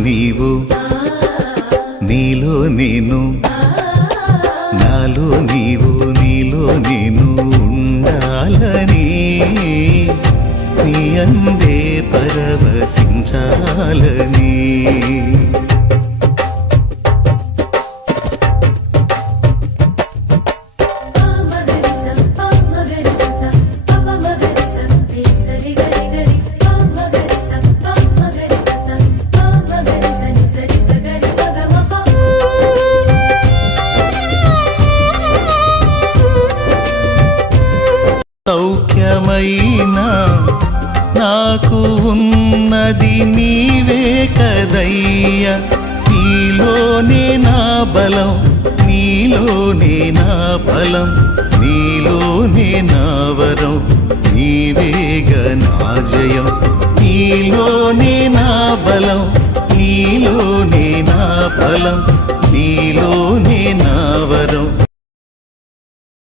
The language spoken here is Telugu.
నీవు నీలో నేను నాలో నీవు నీలో నేను ఉండాలని నీ అందే పరవశించాలని సౌఖ్యమైనా నాకు ఉన్నది నీవే కదయ్యా నీలోనే నా బలం నీలోనే నా బలం నీలోనే నా వరం నీవేగా నా జయం నీలోనే నా బలం నీలోనే నా బలం నీలోనే నా వరం